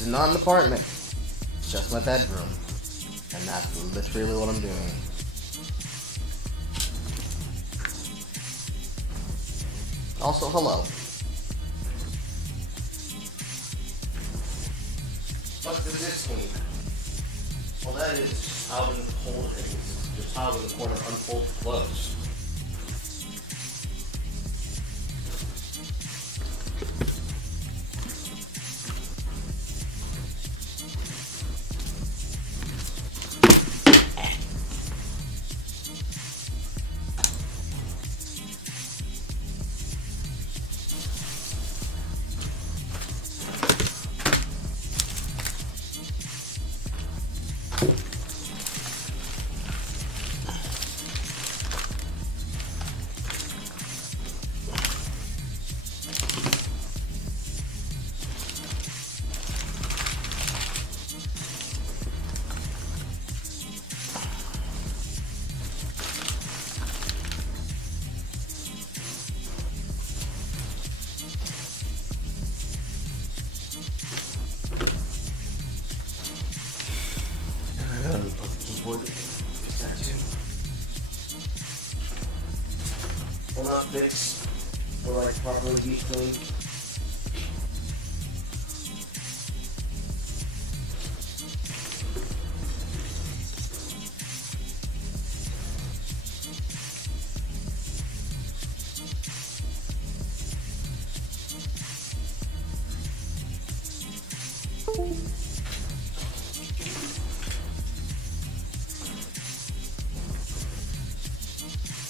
is not an apartment. It's just my bedroom. And that's literally what I'm doing. Also, hello. What does this mean? Well, that is how we hold things. Just how the corner unfolds close. Will not fix or like properly deep clean.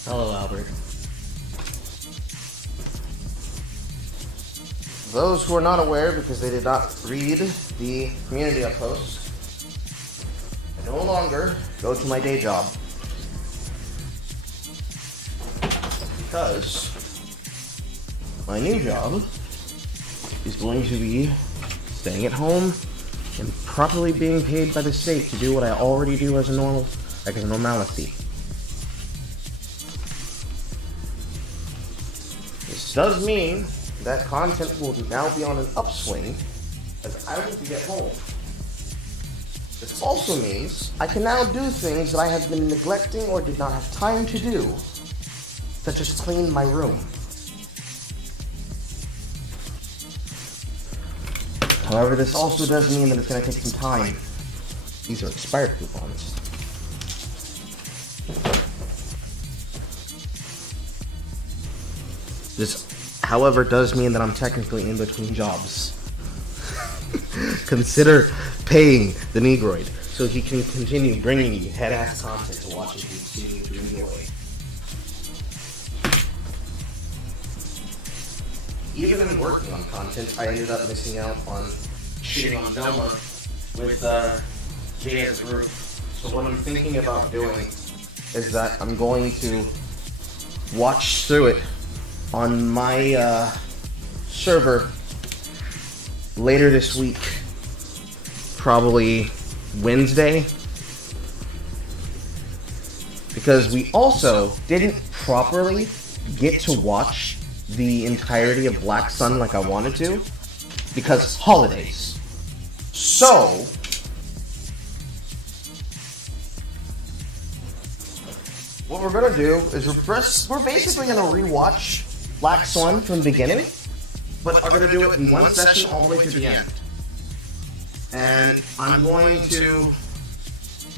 Hello, Albert. Those who are not aware because they did not read the community post, I no longer go to my day job. Because my new job is going to be staying at home and properly being paid by the state to do what I already do as a normality. This does mean that content will now be on an upswing as I will be at home. This also means I can now do things that I have been neglecting or did not have time to do, such as clean my room. However, this also does mean that it's going to take some time. These are expired coupons. This, however, does mean that I'm technically in between jobs. Consider paying the Negroid so he can continue bringing you head-ass content to watch and continue to enjoy. Even in working on content, I ended up missing out on shooting on Velma with Jay as a group. So what I'm thinking about doing is that I'm going to watch through it on my server later this week, probably Wednesday, because we also didn't properly get to watch the entirety of Black Sun like I wanted to, because holidays. So, what we're gonna do is we're basically gonna rewatch Black Swan from the beginning, but are going to do it in one session all the way to the end. And I'm going to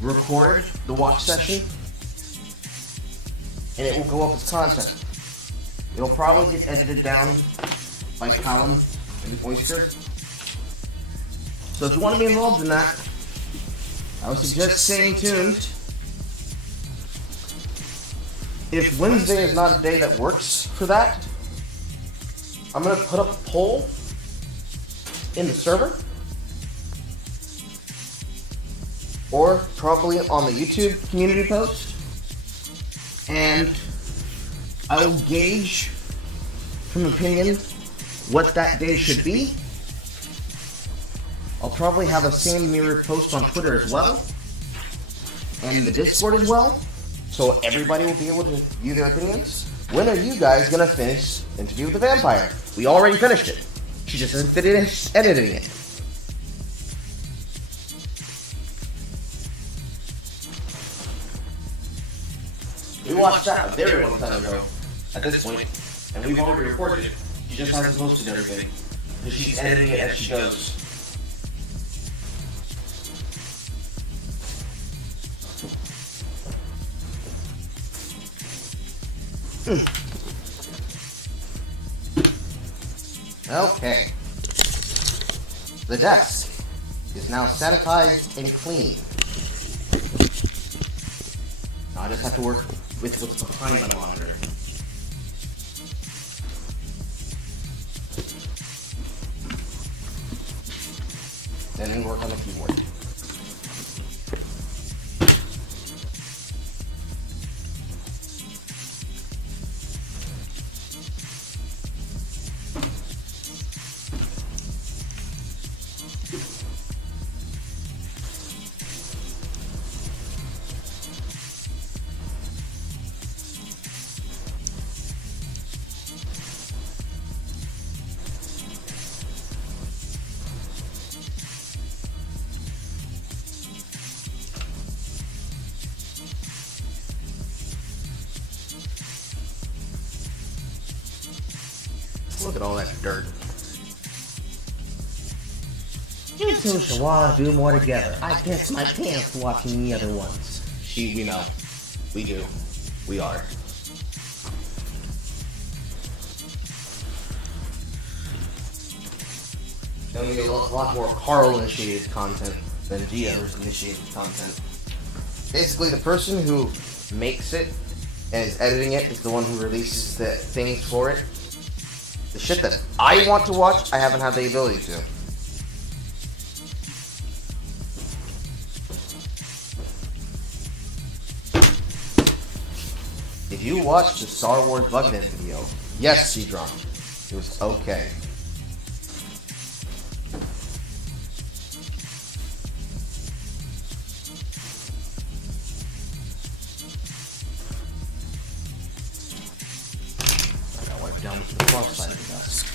record the watch session, and it will go up as content. It'll probably get edited down by Callum and Oyster. So if you want to be involved in that, I would suggest staying tuned. If Wednesday is not a day that works for that, I'm going to put up a poll in the server, or probably on the YouTube community post, and I will gauge from opinion what that day should be. I'll probably have a same mirror post on Twitter as well, and the Discord as well, so everybody will be able to view their opinions. When are you guys going to finish Interview with the Vampire? We already finished it. She just hasn't finished editing it. We watched that a very long time ago, at this point, and we've already recorded it. She just hasn't posted everything, because she's editing it as she goes. Okay. The desk is now sanitized and clean. Now I just have to work with what's behind my monitor. Then we work on the keyboard. Look at all that dirt. You two should want to do more together. I piss my pants watching the other ones. We know. We do. We are. Gonna be a lot more Carl-initiated content than Gia-initiated content. Basically, the person who makes it and is editing it is the one who releases the things for it. The shit that I want to watch, I haven't had the ability to. If you watched the Star Wars Bugnet video, yes, C-Drum, it was okay. Down to the far side of the desk.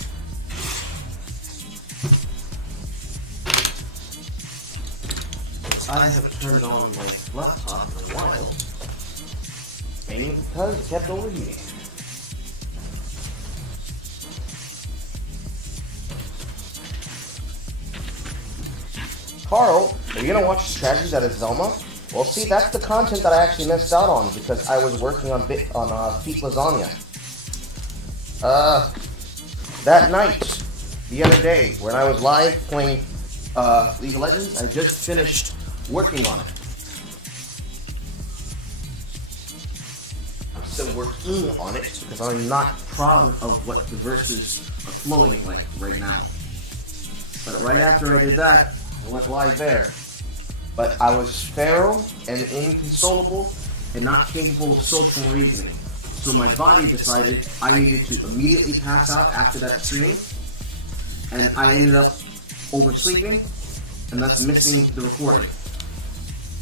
I haven't turned on my laptop in a while, mainly because it kept overheating. Carl, are you gonna watch Strategies out of Zelma? Well, see, that's the content that I actually missed out on because I was working on Feet Lasagna. That night, the other day, when I was live playing League of Legends, I just finished working on it. I'm still working on it because I'm not proud of what the verses are flowing like right now. But right after I did that, I went live there. But I was feral and inconsolable and not capable of social reasoning. So my body decided I needed to immediately pass out after that stream, and I ended up oversleeping and thus missing the recording,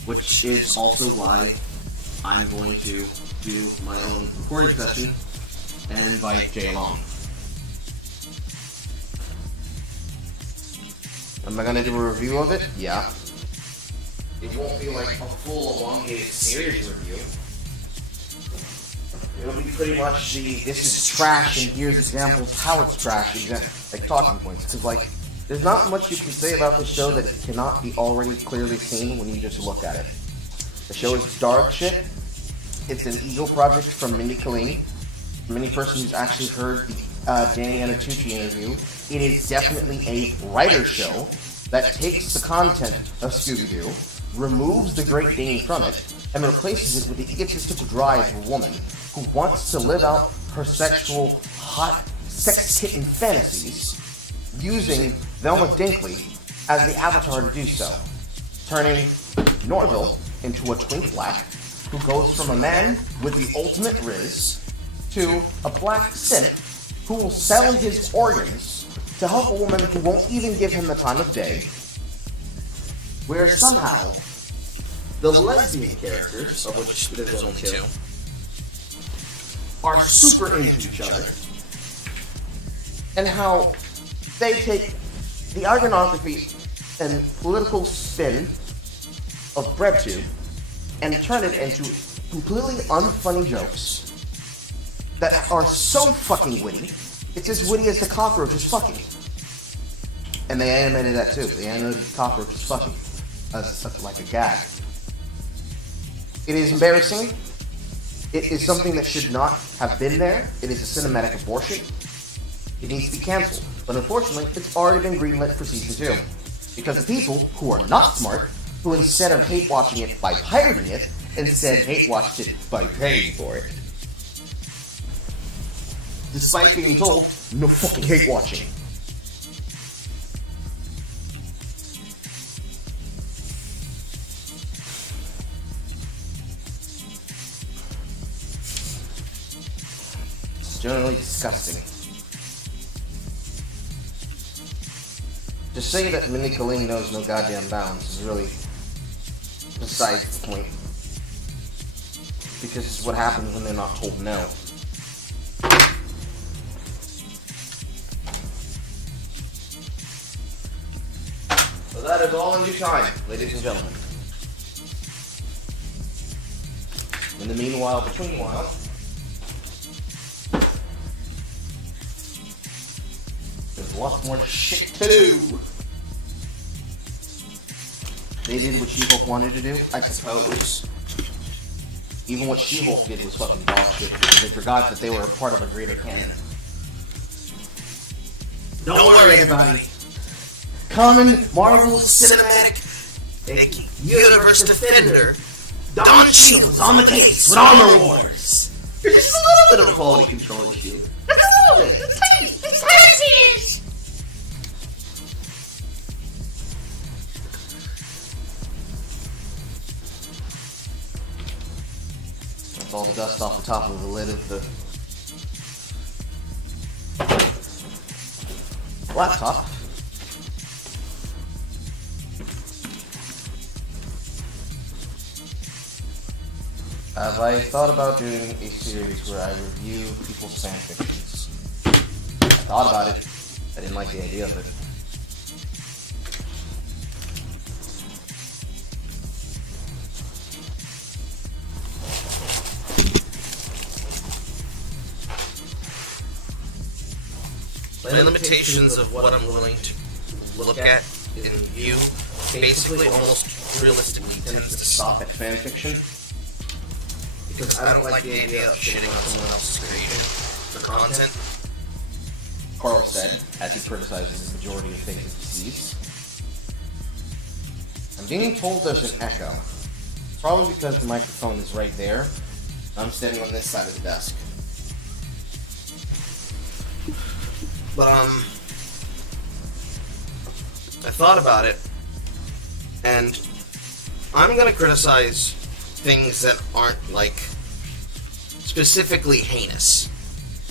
which is also why I'm going to do my own recording session and invite Jay along. Am I going to do a review of it? Yeah. It won't be like a full elongated series review. It'll be pretty much this is trash and here's examples how it's trash, like talking points. Because like, there's not much you can say about the show that cannot be already clearly seen when you just look at it. The show is dog shit. It's an ego project from Mindy Kaling. From any person who's actually heard the Danny Anatucci interview, it is definitely a writer show that takes the content of Scooby-Doo, removes the Great Dane from it, and replaces it with the egotistical drive of a woman who wants to live out her sexual, hot, sex kitten fantasies using Velma Dinkley as the avatar to do so, turning Norville into a twink black who goes from a man with the ultimate riz to a black simp who will sell his organs to help a woman who won't even give him the time of day, where somehow the lesbian characters, of which there's only two, are super into each other, and how they take the iconography and political spin of BreadTube and turn it into completely unfunny jokes that are so fucking witty. It's as witty as the cockroaches fucking. And they animated that too. They animated the cockroaches fucking as like a gag. It is embarrassing. It is something that should not have been there. It is a cinematic abortion. It needs to be cancelled. But unfortunately, it's already been greenlit for season 2. Because the people who are not smart, who instead of hate watching it by pirating it, instead hate watched it by paying for it. Despite being told, no fucking hate watching. It's generally disgusting. To say that manipulating knows no goddamn bounds is really besides the point. Because it's what happens when they're not told no. So that is all in due time, ladies and gentlemen. In the meanwhile, between while, there's lots more shit to do. They did what She-Hulk wanted to do, I suppose. Even what She-Hulk did was fucking dog shit because they forgot that they were a part of a greater canon. Don't worry, everybody. Common Marvel Cinematic Universe Defender Don Cheadle's on the case with Armor Wars. There's just a little bit of a quality control issue. Just a little bit. It's tiny. That's all the dust off the top of the lid of the laptop. Have I thought about doing a series where I review people's fanfictions? I thought about it. I didn't like the idea of it. My limitations of what I'm willing to look at and view basically almost realistically tends to Stop at fanfiction. because I don't like the idea of shitting on someone else's creation for content. Carl said, as he criticizes the majority of things he sees. I'm being told there's an echo. Probably because the microphone is right there. I'm standing on this side of the desk. But I thought about it, and I'm gonna criticize things that aren't, like, specifically heinous.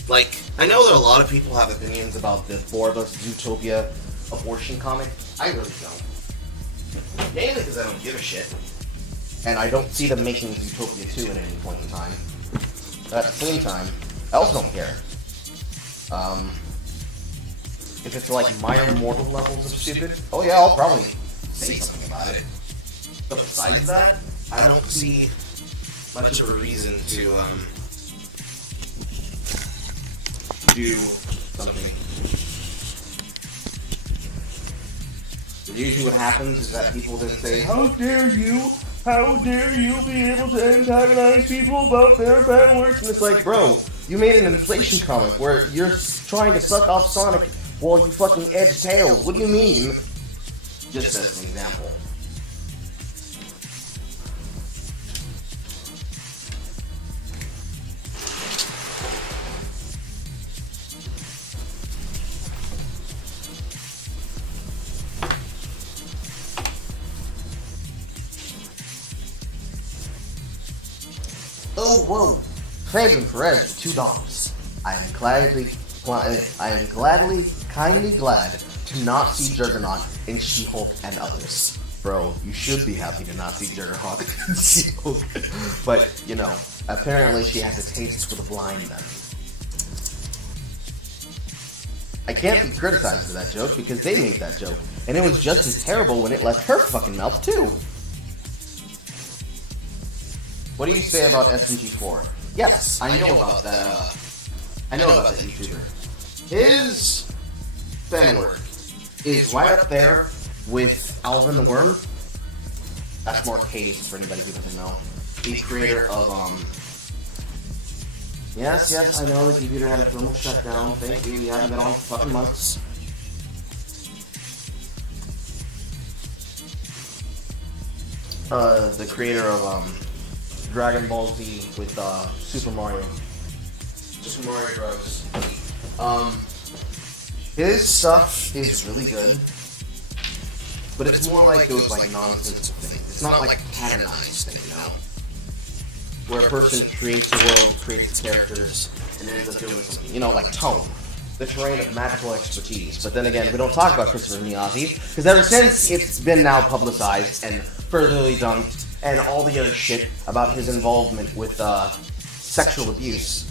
Like, I know that a lot of people have opinions about The Borbus Zootopia abortion comic. I really don't. Mainly because I don't give a shit. And I don't see them making Zootopia 2 at any point in time. But at the same time, I also don't care. If it's like minor mortal levels of stupid, oh yeah, I'll probably say something about it. But besides that, I don't see much of a reason to, do something. Usually what happens is that people then say, how dare you be able to antagonize people about their bad works? And it's like, bro, you made an inflation comic where you're trying to suck off Sonic while you fucking edge tails. What do you mean? Just as an example. Oh, whoa. Fabian Perez for $2. I am kindly glad to not see Juggernaut in She-Hulk and others. Bro, you should be happy to not see Juggernaut in She-Hulk. But, you know, apparently she has a taste for the blind then. I can't be criticized for that joke because they made that joke. And it was just as terrible when it left her fucking mouth too. What do you say about SMG4? Yes, I know about that. I know about that YouTuber. His fan work is right up there with Alvin the Worm. That's more Case for anybody who doesn't know. The creator of Yes, I know the computer had a thermal shutdown. Thank you. You haven't been on for fucking months. The creator of Dragon Ball Z with Super Mario Bros. His stuff is really good, but it's more like those like nonsense things. It's not like canonized thing, you know, where a person creates a world, creates characters, and ends up doing something. You know, like Tone, the terrain of magical expertise. But then again, we don't talk about Christopher Miyagi because ever since it's been now publicized and furtherly dunked, and all the other shit about his involvement with sexual abuse,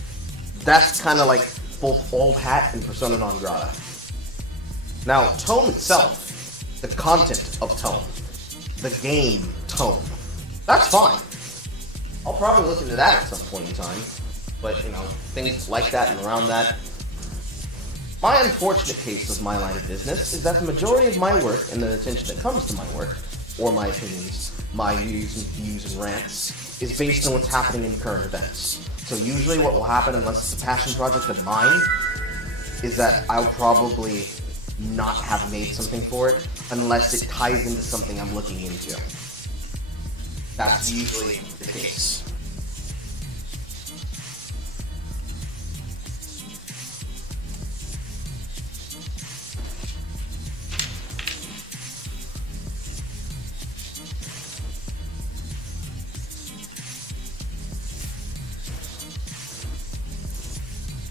that's kind of like both old hat and persona non grata. Now, Tone itself, the content of Tone, the game Tone, that's fine. I'll probably look into that at some point in time. But, you know, things like that and around that. My unfortunate case of my line of business is that the majority of my work and the attention that comes to my work, or my opinions, my views and rants, is based on what's happening in current events. So usually what will happen, unless it's a passion project of mine, is that I'll probably not have made something for it unless it ties into something I'm looking into. That's usually the case.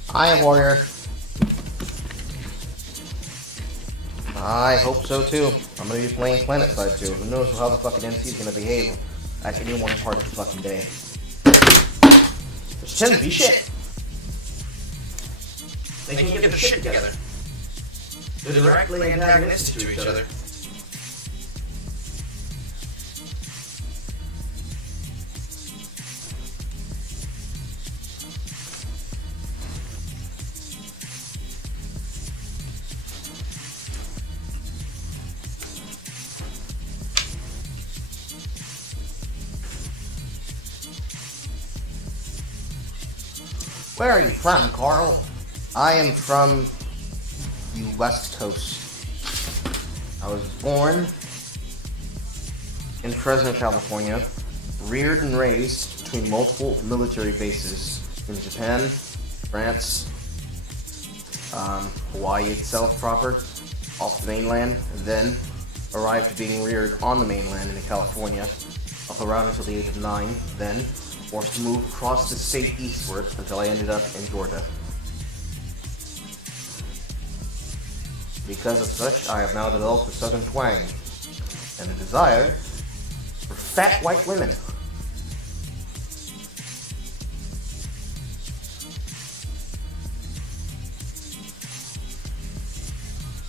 Hi, Warrior. I hope so too. I'm gonna be playing PlanetSide too. Who knows how the fucking MC is gonna behave at any one part of the fucking day. Which tends to be shit. They can get their shit together. They're directly antagonistic to each other. Where are you from, Carl? I am from the West Coast. I was born in Fresno, California, reared and raised between multiple military bases in Japan, France, Hawaii itself proper, off the mainland, then arrived to being reared on the mainland in California, up around until the age of 9, then forced to move across the state eastward until I ended up in Georgia. Because of such, I have now developed a southern twang and a desire for fat white women.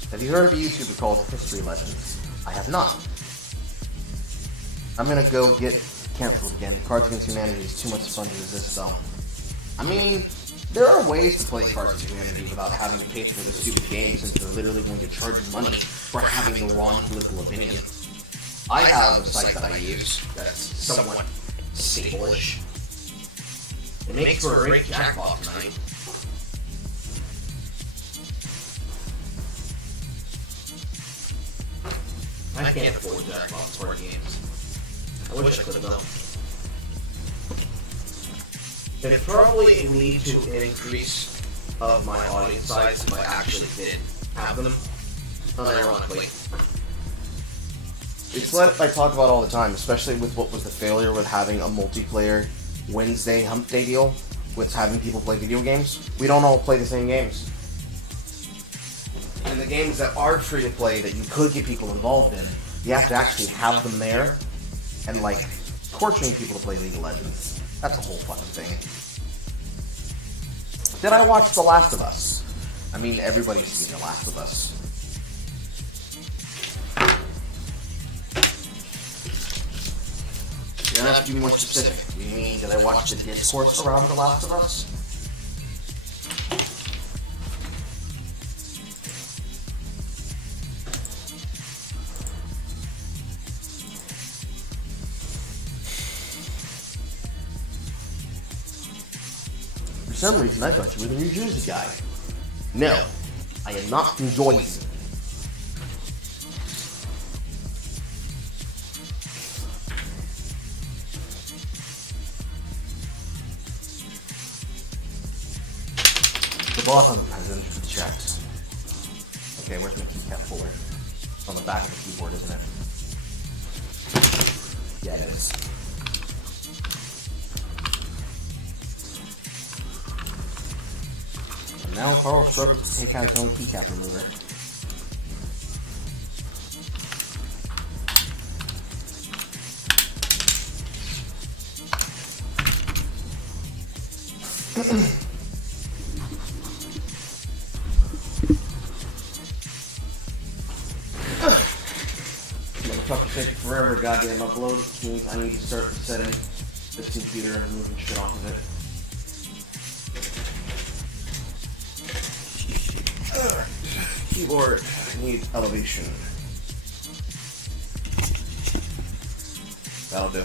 Have you heard of a YouTuber called History Legends? I have not. I'm gonna go get canceled again. Cards Against Humanity is too much fun to resist, though. I mean, there are ways to play Cards Against Humanity without having to pay for the stupid game, since they're literally going to charge you money for having the wrong political opinion. I have a site that I use that's somewhat stable-ish. It makes for a great jackpot tonight. I can't afford jackpots for games. I wish I could have though. It probably lead to an increase of my audience size if I actually did have them, unironically. It's what I talk about all the time, especially with what was the failure with having a multiplayer Wednesday hump day deal with having people play video games. We don't all play the same games. And the games that are free to play that you could get people involved in, you have to actually have them there and like torturing people to play League of Legends. That's a whole fucking thing. Did I watch The Last of Us? I mean, everybody's seen The Last of Us. You don't have to be more specific. You mean, did I watch the discourse around The Last of Us? For some reason, I thought you were the New Jersey guy. No, I am not from Jersey. The bottom has entered the chat. Okay, where's my keycap folder? On the back of the keyboard, isn't it? Yeah, it is. And now Carl struggles to take out his own keycap remover. Motherfucker taking forever goddamn upload, which means I need to start resetting this computer and moving shit off of it. Keyboard needs elevation. That'll do.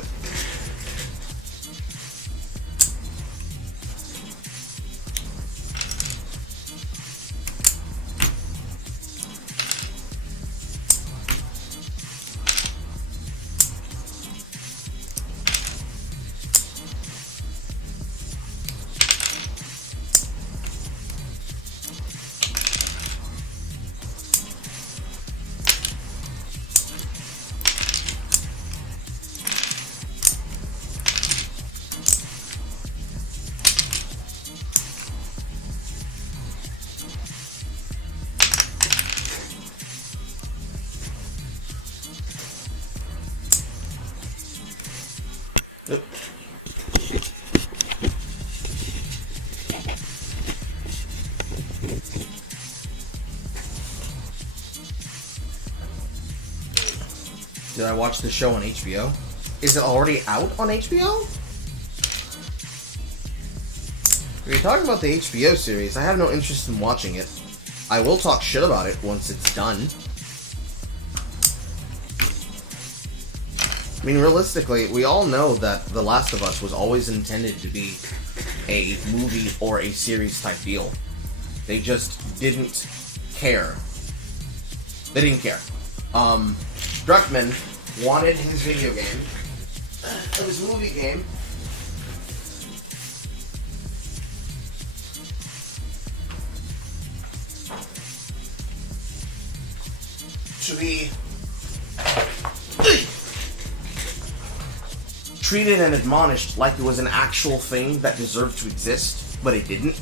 Did I watch the show on HBO? Is it already out on HBO? If you're talking about the HBO series, I have no interest in watching it. I will talk shit about it once it's done. I mean, realistically, we all know that The Last of Us was always intended to be a movie or a series type deal. They just didn't care. They didn't care. Druckmann wanted his video game, his movie game, to be treated and admonished like it was an actual thing that deserved to exist, but it didn't.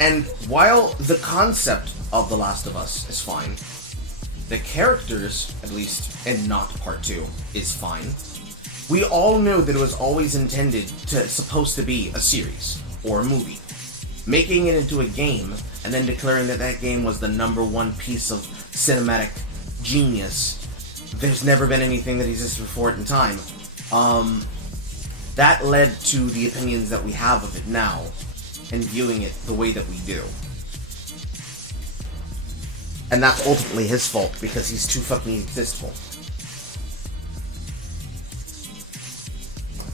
And while the concept of The Last of Us is fine, the characters, at least, and not part 2, is fine. We all know that it was always intended to, supposed to be a series, or a movie. Making it into a game, and then declaring that that game was the #1 piece of cinematic genius. There's never been anything that existed before it in time. That led to the opinions that we have of it now, and viewing it the way that we do. And that's ultimately his fault, because he's too fucking egotistical.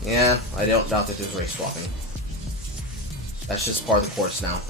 Yeah, I don't doubt that there's race swapping. That's just part of the course now.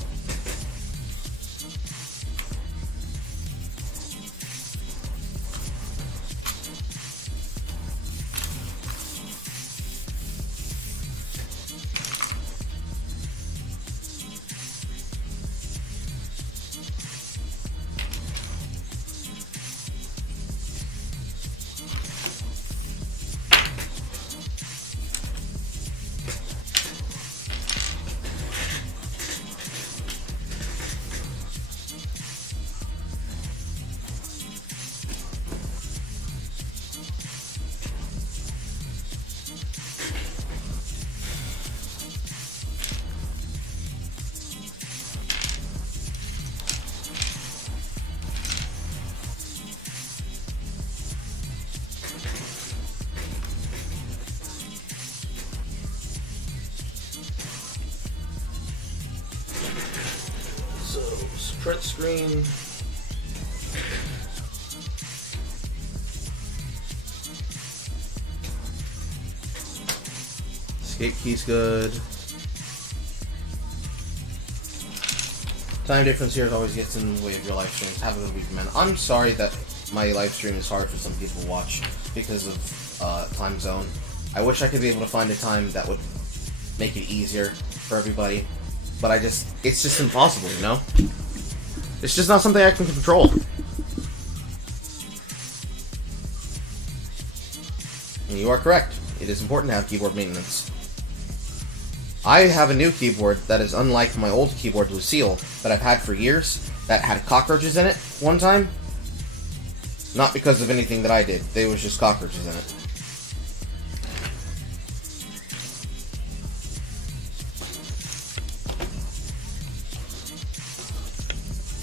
Print screen. Escape key's good. Time difference here always gets in the way of your live streams. Have a good week, man. I'm sorry that my live stream is hard for some people to watch because of time zone. I wish I could be able to find a time that would make it easier for everybody, but it's just impossible, you know? It's just not something I can control. And you are correct. It is important to have keyboard maintenance. I have a new keyboard that is unlike my old keyboard, Lucille, that I've had for years, that had cockroaches in it one time. Not because of anything that I did. There was just cockroaches in it.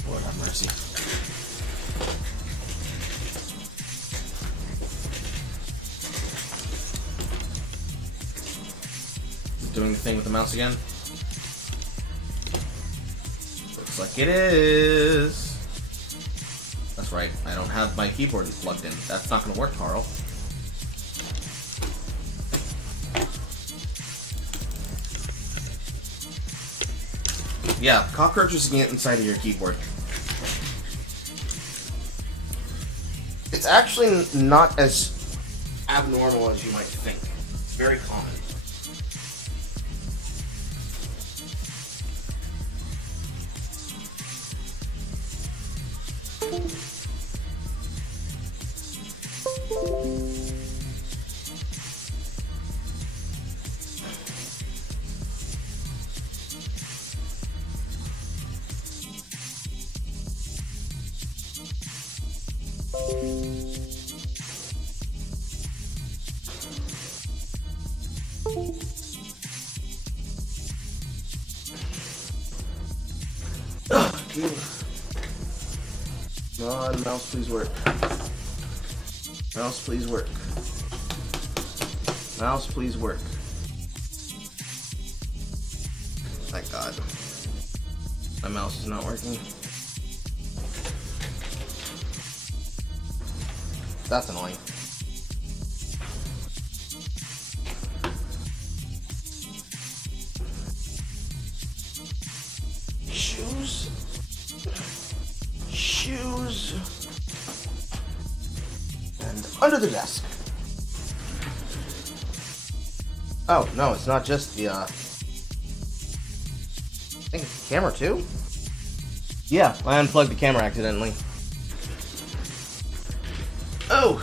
Lord have mercy. Doing the thing with the mouse again? Looks like it is. That's right, I don't have my keyboard plugged in. That's not gonna work, Carl. Yeah, cockroaches can get inside of your keyboard. It's actually not as abnormal as you might think. It's very common. Come on, mouse, please work. Mouse, please work. Mouse, please work. Thank God. My mouse is not working. That's annoying. Shoes. Shoes. And under the desk. Oh, no, it's not just the, I think it's the camera, too? Yeah, I unplugged the camera accidentally. Oh!